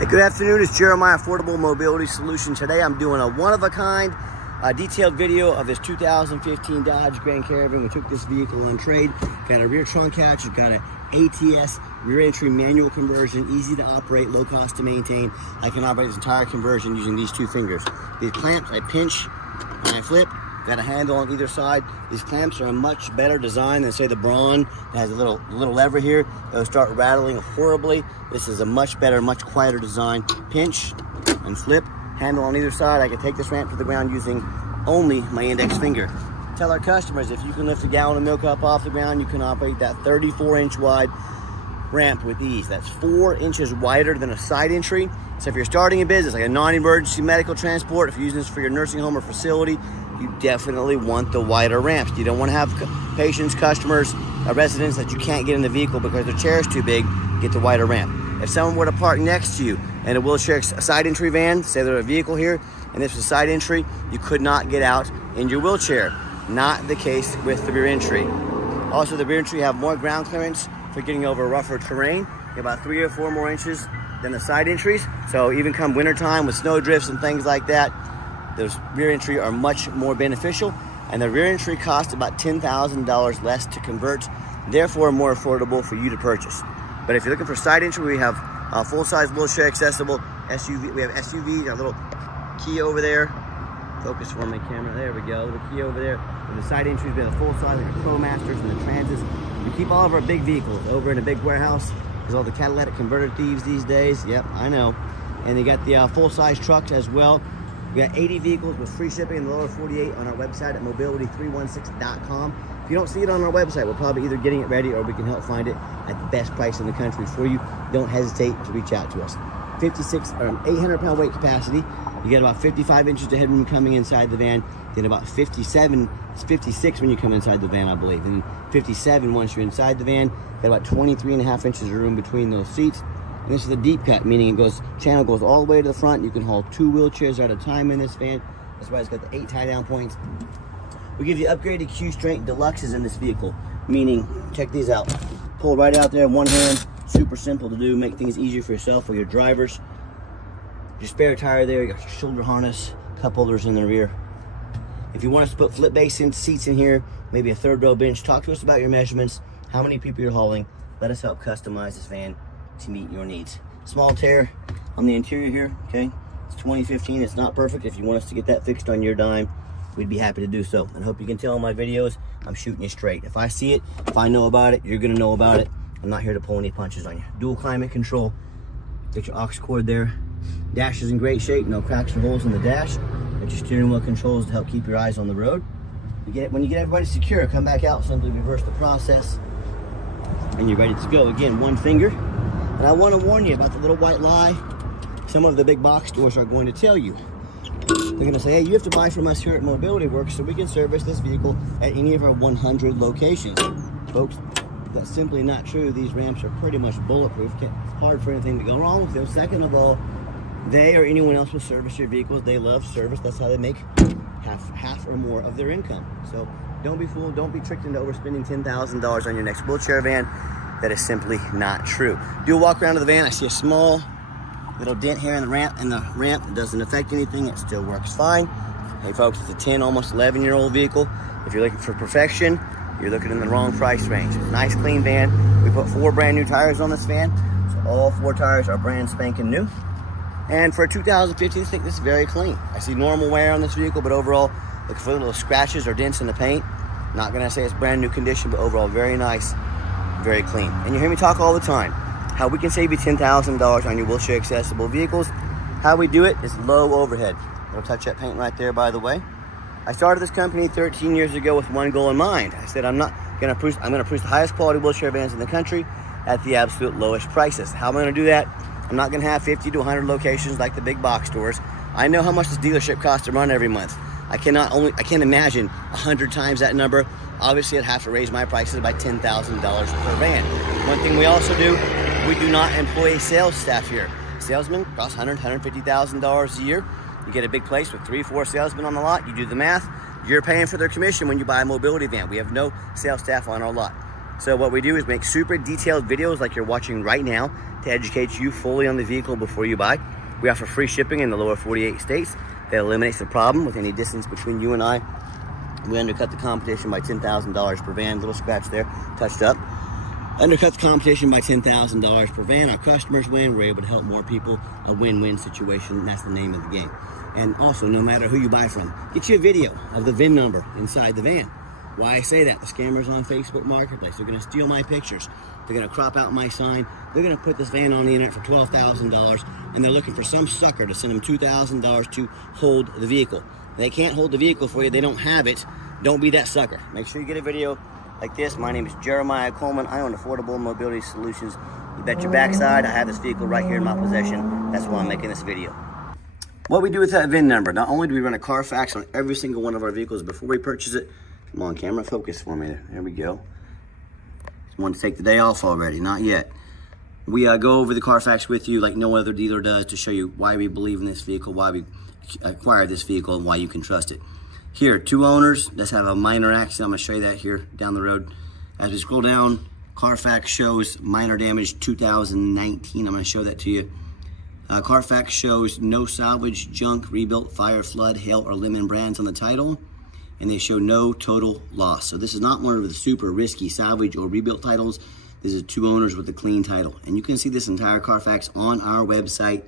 Hey, good afternoon. It's Jeremiah Affordable Mobility Solution. Today I'm doing a one-of-a-kind detailed video of this 2015 Dodge Grand Caravan. We took this vehicle on trade. Got a rear trunk hatch. It's got an ATS rear entry manual conversion, easy to operate, low cost to maintain. I can operate this entire conversion using these two fingers. These clamps, I pinch and I flip. Got a handle on either side. These clamps are a much better design than, say, the Braun. It has a little lever here. It'll start rattling horribly. This is a much better, much quieter design. Pinch and flip. Handle on either side. I can take this ramp to the ground using only my index finger. Tell our customers, if you can lift a gallon of milk up off the ground, you can operate that 34-inch wide ramp with ease. That's 4 inches wider than a side entry. So if you're starting a business, like a non-emergency medical transport, if you're using this for your nursing home or facility, you definitely want the wider ramps. You don't want to have patients, customers, residents that you can't get in the vehicle because their chair is too big. Get the wider ramp. If someone were to park next to you in a wheelchair side entry van, say there's a vehicle here and this was a side entry, you could not get out in your wheelchair. Not the case with the rear entry. Also, the rear entry have more ground clearance for getting over rougher terrain, about 3 or 4 more inches than the side entries. So even come wintertime with snow drifts and things like that, those rear entry are much more beneficial, and the rear entry costs about $10,000 less to convert, therefore more affordable for you to purchase. But if you're looking for side entry, we have a full-size wheelchair accessible SUV. We have SUV, got a little key over there. Focus for my camera. There we go. The key over there. And the side entries, we have a full-size, like the ProMasters and the Transits. We keep all of our big vehicles over in a big warehouse because all the catalytic converter thieves these days. Yep, I know. And they got the full-size trucks as well. We got 80 vehicles with free shipping in the lower 48 on our website at mobility316.com. If you don't see it on our website, we're probably either getting it ready or we can help find it at the best price in the country for you. Don't hesitate to reach out to us. 800-pound weight capacity. You get about 55 inches of headroom coming inside the van. Then about 57, it's 56 when you come inside the van, I believe. And 57 once you're inside the van. Got about 23.5 inches of room between those seats. And this is a deep cut, meaning channel goes all the way to the front. You can haul 2 wheelchairs at a time in this van. That's why it's got the 8 tie-down points. We give you upgraded Q-Strength Deluxes in this vehicle, meaning, check these out. Pull right out there, one hand, super simple to do, make things easier for yourself or your drivers. Your spare tire there, you got your shoulder harness, cup holders in the rear. If you want us to put flip base seats in here, maybe a 3rd row bench, talk to us about your measurements, how many people you're hauling. Let us help customize this van to meet your needs. Small tear on the interior here, okay? It's 2015, it's not perfect. If you want us to get that fixed on your dime, we'd be happy to do so. And I hope you can tell in my videos, I'm shooting you straight. If I see it, if I know about it, you're gonna know about it. I'm not here to pull any punches on you. Dual climate control, get your aux cord there. Dash is in great shape, no cracks or holes in the dash. Got your steering wheel controls to help keep your eyes on the road. When you get everybody secure, come back out, simply reverse the process, and you're ready to go. Again, one finger. And I want to warn you about the little white lie some of the big box stores are going to tell you. They're going to say, hey, you have to buy from us here at Mobility Works so we can service this vehicle at any of our 100 locations. Folks, that's simply not true. These ramps are pretty much bulletproof. Hard for anything to go wrong with them. Second of all, they or anyone else will service your vehicles. They love service. That's how they make half or more of their income. So don't be fooled. Don't be tricked into overspending $10,000 on your next wheelchair van. That is simply not true. Do a walk around to the van. I see a small little dent here in the ramp, it doesn't affect anything. It still works fine. Hey folks, it's a 10, almost 11-year-old vehicle. If you're looking for perfection, you're looking in the wrong price range. It's a nice, clean van. We put 4 brand new tires on this van, so all 4 tires are brand spanking new. And for a 2015, I think this is very clean. I see normal wear on this vehicle, but overall, looking for little scratches or dents in the paint. Not gonna say it's brand new condition, but overall very nice, very clean. And you hear me talk all the time, how we can save you $10,000 on your wheelchair accessible vehicles. How we do it is low overhead. Don't touch that paint right there, by the way. I started this company 13 years ago with one goal in mind. I said I'm gonna produce the highest quality wheelchair vans in the country at the absolute lowest prices. How am I gonna do that? I'm not gonna have 50 to 100 locations like the big box stores. I know how much this dealership costs to run every month. I can't imagine 100 times that number. Obviously, I'd have to raise my prices by $10,000 per van. One thing we also do, we do not employ a sales staff here. Salesmen cost $150,000 a year. You get a big place with 3-4 salesmen on the lot. You do the math. You're paying for their commission when you buy a mobility van. We have no sales staff on our lot. So what we do is make super detailed videos like you're watching right now, to educate you fully on the vehicle before you buy. We offer free shipping in the lower 48 states. That eliminates the problem with any distance between you and I. We undercut the competition by $10,000 per van. Little scratch there, touched up. Undercut the competition by $10,000 per van. Our customers win. We're able to help more people. A win-win situation. That's the name of the game. And also, no matter who you buy from, get you a video of the VIN number inside the van. Why I say that, the scammers on Facebook Marketplace, they're gonna steal my pictures. They're gonna crop out my sign. They're gonna put this van on the internet for $12,000, and they're looking for some sucker to send them $2,000 to hold the vehicle. They can't hold the vehicle for you. They don't have it. Don't be that sucker. Make sure you get a video like this. My name is Jeremiah Coleman. I own Affordable Mobility Solutions. You bet your backside, I have this vehicle right here in my possession. That's why I'm making this video. What we do with that VIN number, not only do we run a Carfax on every single one of our vehicles before we purchase it. Come on, camera, focus for me. There we go. Just want to take the day off already, not yet. We go over the Carfax with you like no other dealer does to show you why we believe in this vehicle, why we acquired this vehicle, and why you can trust it. Here, 2 owners. Let's have a minor accident. I'm going to show you that here down the road. As we scroll down, Carfax shows minor damage 2019. I'm going to show that to you. Carfax shows no salvage, junk, rebuilt, fire, flood, hail, or lemon brands on the title. And they show no total loss. So this is not one of the super risky salvage or rebuilt titles. This is 2 owners with a clean title. And you can see this entire Carfax on our website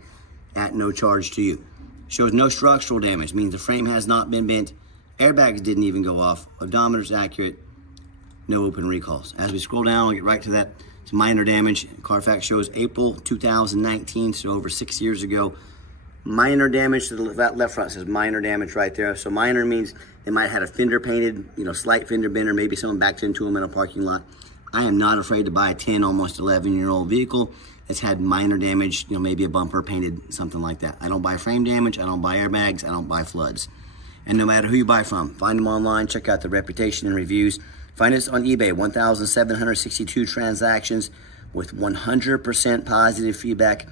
at no charge to you. Shows no structural damage, means the frame has not been bent. Airbags didn't even go off. Odometer's accurate. No open recalls. As we scroll down, I'll get right to that. It's minor damage. Carfax shows April 2019, so over 6 years ago. Minor damage to that left front says minor damage right there. So minor means they might have had a fender painted, slight fender bender. Maybe someone backed into them in a parking lot. I am not afraid to buy a 10, almost 11-year-old vehicle that's had minor damage, maybe a bumper painted, something like that. I don't buy frame damage. I don't buy airbags. I don't buy floods. And no matter who you buy from, find them online. Check out the reputation and reviews. Find us on eBay, 1,762 transactions with 100% positive feedback.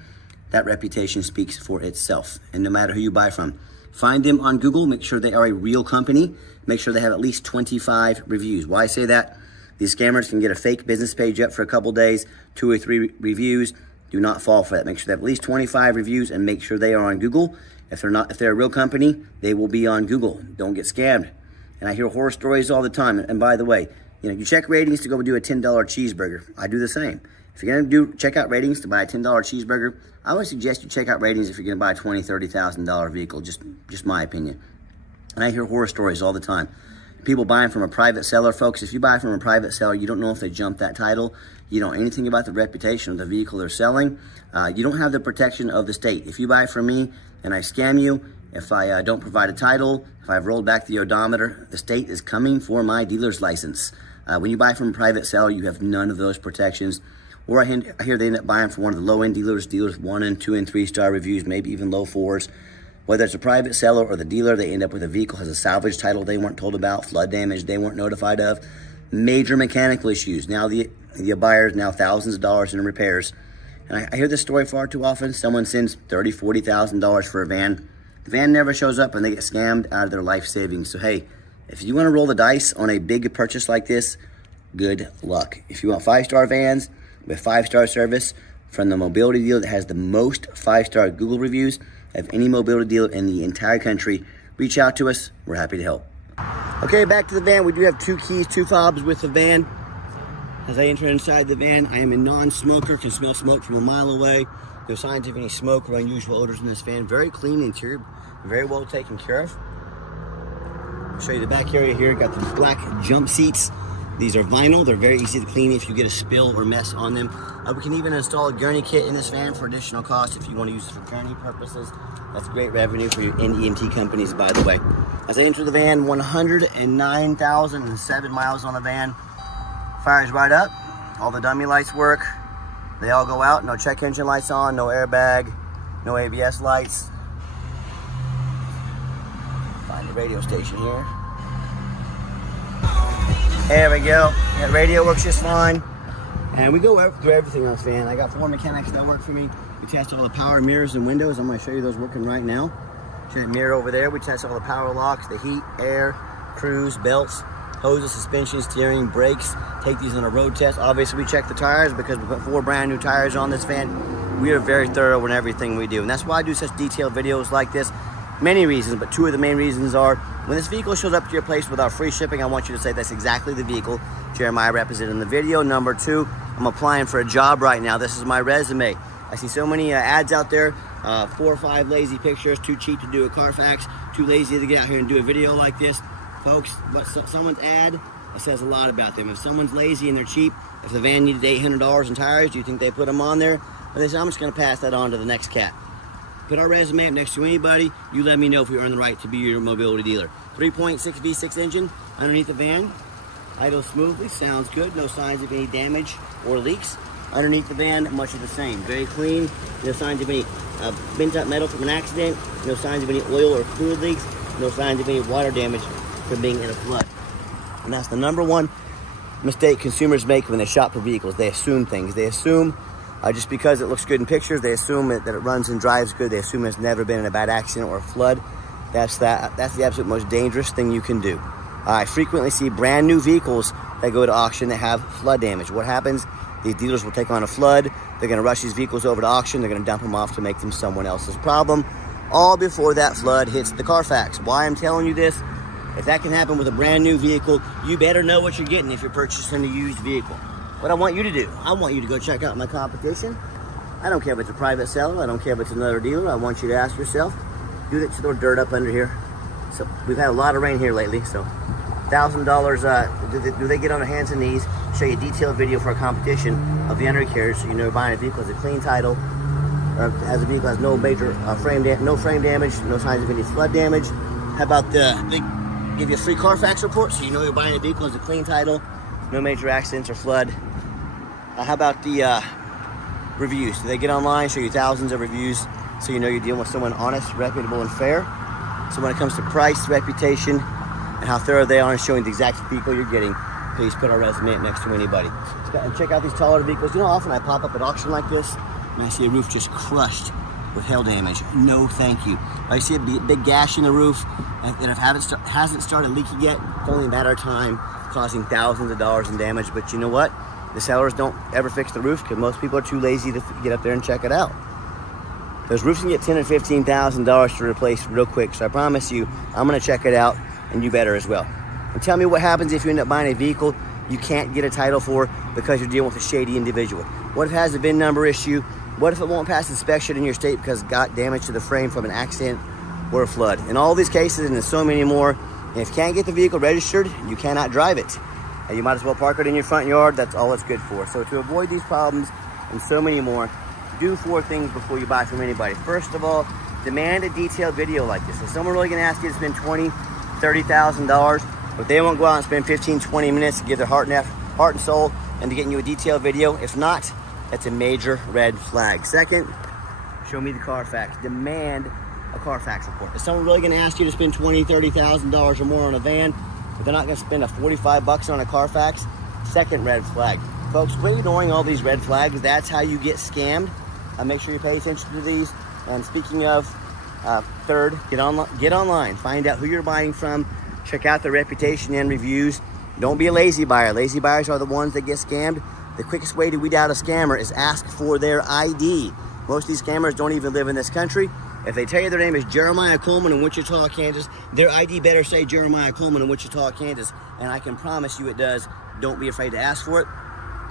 That reputation speaks for itself. And no matter who you buy from, find them on Google. Make sure they are a real company. Make sure they have at least 25 reviews. Why I say that? These scammers can get a fake business page up for a couple days, 2 or 3 reviews. Do not fall for that. Make sure they have at least 25 reviews and make sure they are on Google. If they're a real company, they will be on Google. Don't get scammed. And I hear horror stories all the time. And by the way, you check ratings to go do a $10 cheeseburger. I do the same. If you're gonna do check out ratings to buy a $10 cheeseburger, I would suggest you check out ratings if you're gonna buy a $20,000, $30,000 vehicle, just my opinion. And I hear horror stories all the time. People buying from a private seller, folks, if you buy from a private seller, you don't know if they jumped that title. You don't know anything about the reputation of the vehicle they're selling. You don't have the protection of the state. If you buy from me and I scam you, if I don't provide a title, if I've rolled back the odometer, the state is coming for my dealer's license. When you buy from a private seller, you have none of those protections. Or I hear they end up buying from one of the low-end dealers 1 and 2 and 3 star reviews, maybe even low 4s. Whether it's a private seller or the dealer, they end up with a vehicle has a salvage title they weren't told about, flood damage they weren't notified of, major mechanical issues. Now the buyers now thousands of dollars in repairs. And I hear this story far too often. Someone sends $30,000, $40,000 for a van. The van never shows up and they get scammed out of their life savings. So hey, if you want to roll the dice on a big purchase like this, good luck. If you want 5-star vans with 5-star service from the mobility dealer that has the most 5-star Google reviews of any mobility dealer in the entire country, reach out to us. We're happy to help. Okay, back to the van. We do have 2 keys, 2 fobs with the van. As I enter inside the van, I am a non-smoker, can smell smoke from a mile away. No signs of any smoke or unusual odors in this van. Very clean interior, very well taken care of. I'll show you the back area here. Got the black jump seats. These are vinyl. They're very easy to clean if you get a spill or mess on them. We can even install a gurney kit in this van for additional cost if you want to use it for gurney purposes. That's great revenue for your NEMT companies, by the way. As I enter the van, 109,007 miles on the van. Fires right up. All the dummy lights work. They all go out. No check engine lights on, no airbag, no ABS lights. Find the radio station here. There we go. That radio works just fine. And we go through everything on this van. I got 4 mechanics that work for me. We test all the power mirrors and windows. I'm going to show you those working right now. Show you the mirror over there. We test all the power locks, the heat, air, cruise, belts. hoses, suspension, steering, brakes. Take these on a road test. Obviously, we check the tires because we put 4 brand new tires on this van. We are very thorough in everything we do, and that's why I do such detailed videos like this. Many reasons, but 2 of the main reasons are when this vehicle shows up to your place without free shipping, I want you to say that's exactly the vehicle Jeremiah represented in the video. Number 2, I'm applying for a job right now. This is my resume. I see so many ads out there, 4 or 5 lazy pictures, too cheap to do a Carfax, too lazy to get out here and do a video like this. Folks, but someone's ad, it says a lot about them. If someone's lazy and they're cheap, if the van needed $800 in tires, do you think they put them on there? Or they say, I'm just gonna pass that on to the next cat. Put our resume up next to anybody. You let me know if we earn the right to be your mobility dealer. 3.6 V6 engine underneath the van. Idle smoothly, sounds good. No signs of any damage or leaks. Underneath the van, much of the same. Very clean. No signs of any bent up metal from an accident. No signs of any oil or fluid leaks. No signs of any water damage from being in a flood. And that's the number 1 mistake consumers make when they shop for vehicles. They assume things. They assume just because it looks good in pictures, they assume that it runs and drives good. They assume it's never been in a bad accident or a flood. That's the absolute most dangerous thing you can do. I frequently see brand new vehicles that go to auction that have flood damage. What happens? These dealers will take on a flood. They're going to rush these vehicles over to auction. They're going to dump them off to make them someone else's problem, all before that flood hits the Carfax. Why I'm telling you this? If that can happen with a brand new vehicle, you better know what you're getting if you're purchasing a used vehicle. What I want you to do, I want you to go check out my competition. I don't care if it's a private seller. I don't care if it's another dealer. I want you to ask yourself, do that, throw dirt up under here. So we've had a lot of rain here lately, so $1,000, do they get on their hands and knees, show you a detailed video for a competition of the undercarriage so you know you're buying a vehicle has a clean title, has a vehicle has no major frame damage, no signs of any flood damage. How about they give you a free Carfax report so you know you're buying a vehicle has a clean title, no major accidents or flood. How about the reviews? Do they get online, show you thousands of reviews so you know you're dealing with someone honest, reputable, and fair? So when it comes to price, reputation, and how thorough they are in showing the exact vehicle you're getting, please put our resume up next to anybody. And check out these taller vehicles. You know, often I pop up at auction like this and I see a roof just crushed with hail damage. No thank you. I see a big gash in the roof and if it hasn't started leaking yet, it's only a matter of time, causing thousands of dollars in damage. But you know what? The sellers don't ever fix the roof because most people are too lazy to get up there and check it out. Those roofs can get $10,000 or $15,000 to replace real quick. So I promise you, I'm gonna check it out and you better as well. And tell me what happens if you end up buying a vehicle you can't get a title for because you're dealing with a shady individual. What if it has a VIN number issue? What if it won't pass inspection in your state because it got damage to the frame from an accident or a flood? In all these cases, and there's so many more, and if you can't get the vehicle registered, you cannot drive it. And you might as well park it in your front yard. That's all it's good for. So to avoid these problems and so many more, do 4 things before you buy from anybody. First of all, demand a detailed video like this. If someone really gonna ask you to spend $20,000, $30,000, but they won't go out and spend 15, 20 minutes to give their heart and soul into getting you a detailed video, if not, that's a major red flag. Second, show me the Carfax. Demand a Carfax report. If someone really gonna ask you to spend $20,000, $30,000 or more on a van, but they're not gonna spend a 45 bucks on a Carfax, second red flag. Folks, quit ignoring all these red flags. That's how you get scammed. Make sure you pay attention to these. And speaking of, third, get online. Find out who you're buying from. Check out their reputation and reviews. Don't be a lazy buyer. Lazy buyers are the ones that get scammed. The quickest way to weed out a scammer is ask for their ID. Most of these scammers don't even live in this country. If they tell you their name is Jeremiah Coleman in Wichita, Kansas, their ID better say Jeremiah Coleman in Wichita, Kansas. And I can promise you it does. Don't be afraid to ask for it.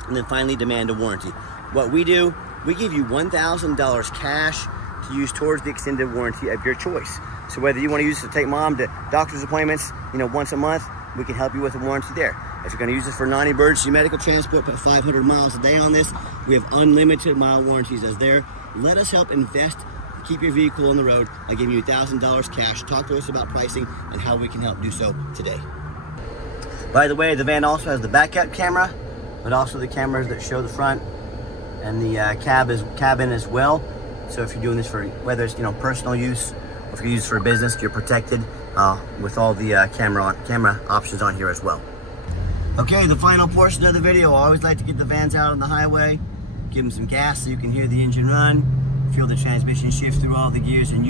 And then finally, demand a warranty. What we do, we give you $1,000 cash to use towards the extended warranty of your choice. So whether you want to use it to take mom to doctor's appointments, once a month, we can help you with a warranty there. If you're going to use this for non-emergency medical transport, put 500 miles a day on this. We have unlimited mile warranties as there. Let us help invest, keep your vehicle on the road. I give you $1,000 cash. Talk to us about pricing and how we can help do so today. By the way, the van also has the backup camera, but also the cameras that show the front and the cabin as well. So if you're doing this for whether it's personal use or if you use it for business, you're protected with all the camera options on here as well. Okay, the final portion of the video. I always like to get the vans out on the highway, give them some gas so you can hear the engine run, feel the transmission shift through all the gears, and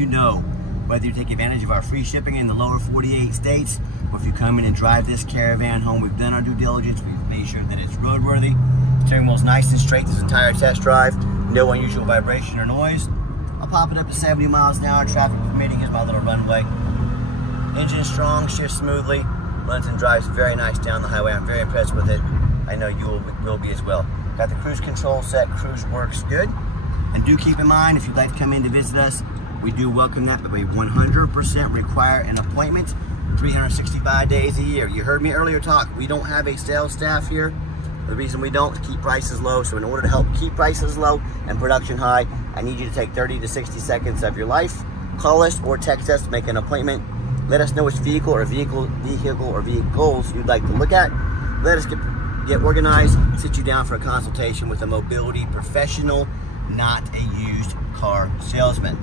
Whether you take advantage of our free shipping in the lower 48 states, or if you come in and drive this Caravan home, we've done our due diligence. We've made sure that it's roadworthy. Steering wheel's nice and straight this entire test drive. No unusual vibration or noise. I'll pop it up to 70 miles an hour, traffic permitting. Here's my little runway. Engine strong, shifts smoothly, runs and drives very nice down the highway. I'm very impressed with it. I know you will be as well. Got the cruise control set, cruise works good. And do keep in mind, if you'd like to come in to visit us, we do welcome that, but we 100% require an appointment 365 days a year. You heard me earlier talk, we don't have a sales staff here. The reason we don't is keep prices low. So in order to help keep prices low and production high, I need you to take 30 to 60 seconds of your life. Call us or text us to make an appointment. Let us know which vehicle or vehicles you'd like to look at. Let us get organized, sit you down for a consultation with a mobility professional, not a used car salesman.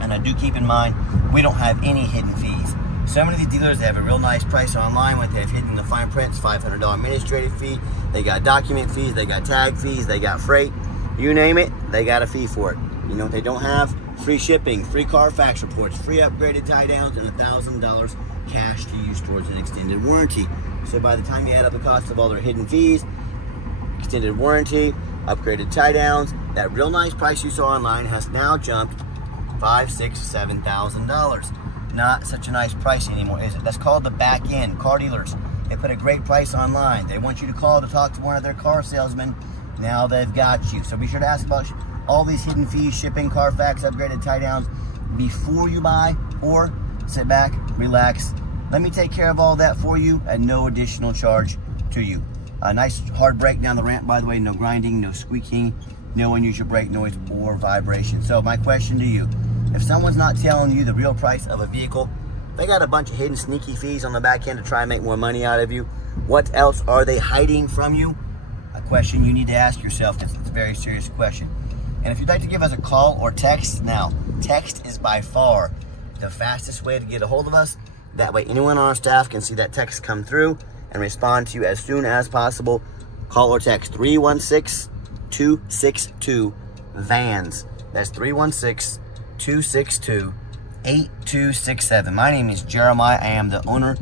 And I do keep in mind, we don't have any hidden fees. Some of these dealers, they have a real nice price online when they've hidden the fine prints, $500 administrative fee. They got document fees, they got tag fees, they got freight. You name it, they got a fee for it. You know what they don't have? Free shipping, free Carfax reports, free upgraded tie downs, and $1,000 cash to use towards an extended warranty. So by the time you add up the cost of all their hidden fees, extended warranty, upgraded tie downs, that real nice price you saw online has now jumped $5,000, $6,000, $7,000. Not such a nice price anymore, is it? That's called the back end. Car dealers, they put a great price online. They want you to call to talk to one of their car salesmen. Now they've got you. So be sure to ask about all these hidden fees, shipping, Carfax, upgraded tie downs before you buy, or sit back, relax. Let me take care of all that for you at no additional charge to you. A nice hard brake down the ramp, by the way, no grinding, no squeaking, no unusual brake noise or vibration. So my question to you, if someone's not telling you the real price of a vehicle, they got a bunch of hidden sneaky fees on the back end to try and make more money out of you. What else are they hiding from you? A question you need to ask yourself, because it's a very serious question. And if you'd like to give us a call or text, now, text is by far the fastest way to get a hold of us. That way anyone on our staff can see that text come through and respond to you as soon as possible. Call or text 316-262-VANS. That's 316-262-8267. My name is Jeremiah. I am the owner.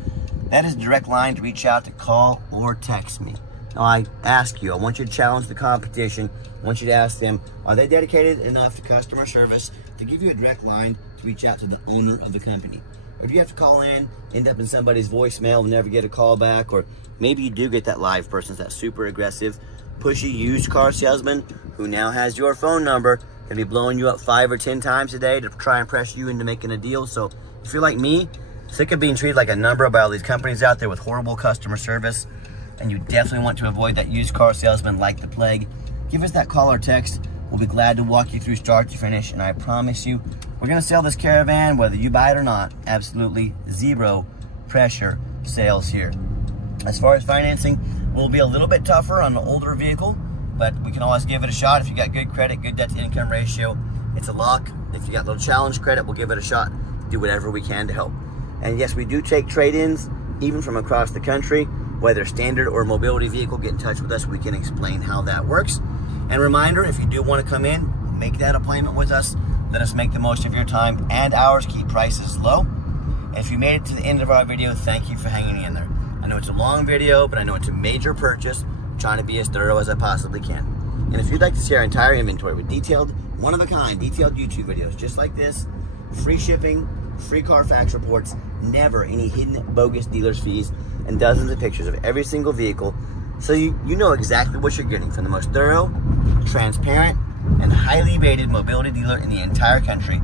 That is a direct line to reach out to call or text me. Now I ask you, I want you to challenge the competition. I want you to ask them, are they dedicated enough to customer service to give you a direct line to reach out to the owner of the company? Or do you have to call in, end up in somebody's voicemail, never get a call back? Or maybe you do get that live person, that super aggressive, pushy used car salesman who now has your phone number, can be blowing you up 5 or 10 times a day to try and pressure you into making a deal. So if you're like me, sick of being treated like a number by all these companies out there with horrible customer service, and you definitely want to avoid that used car salesman like the plague, give us that call or text. We'll be glad to walk you through start to finish, and I promise you, we're gonna sell this Caravan whether you buy it or not. Absolutely zero pressure sales here. As far as financing, we'll be a little bit tougher on the older vehicle, but we can always give it a shot. If you got good credit, good debt to income ratio, it's a lock. If you got a little challenge credit, we'll give it a shot. Do whatever we can to help. And yes, we do take trade-ins, even from across the country. Whether standard or mobility vehicle, get in touch with us. We can explain how that works. And reminder, if you do want to come in, make that appointment with us. Let us make the most of your time and ours. Keep prices low. And if you made it to the end of our video, thank you for hanging in there. I know it's a long video, but I know it's a major purchase. I'm trying to be as thorough as I possibly can. And if you'd like to see our entire inventory with detailed, one-of-a-kind, detailed YouTube videos just like this, free shipping, free Carfax reports, never any hidden bogus dealer's fees, and dozens of pictures of every single vehicle, so you know exactly what you're getting from the most thorough, transparent, and highly rated mobility dealer in the entire country.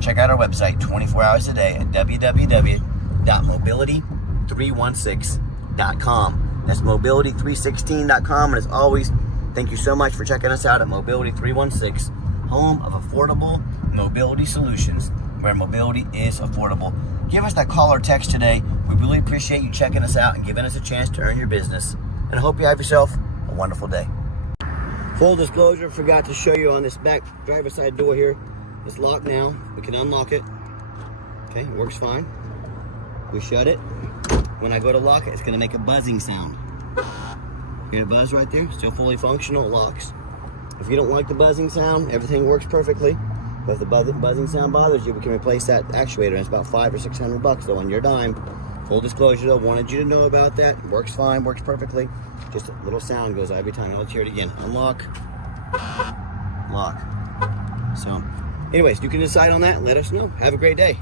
Check out our website 24 hours a day at www.mobility316.com. That's mobility316.com. And as always, thank you so much for checking us out at Mobility 316, home of affordable mobility solutions, where mobility is affordable. Give us that call or text today. We really appreciate you checking us out and giving us a chance to earn your business. And I hope you have yourself a wonderful day. Full disclosure, forgot to show you on this back driver's side door here. It's locked now. We can unlock it. Okay, it works fine. We shut it. When I go to lock it, it's gonna make a buzzing sound. Hear the buzz right there? Still fully functional, it locks. If you don't like the buzzing sound, everything works perfectly. But if the buzzing sound bothers you, we can replace that actuator. And it's about $500 or $600 though on your dime. Full disclosure though, wanted you to know about that. Works fine, works perfectly. Just a little sound goes out every time. Now let's hear it again. Unlock, lock. So anyways, you can decide on that and let us know. Have a great day.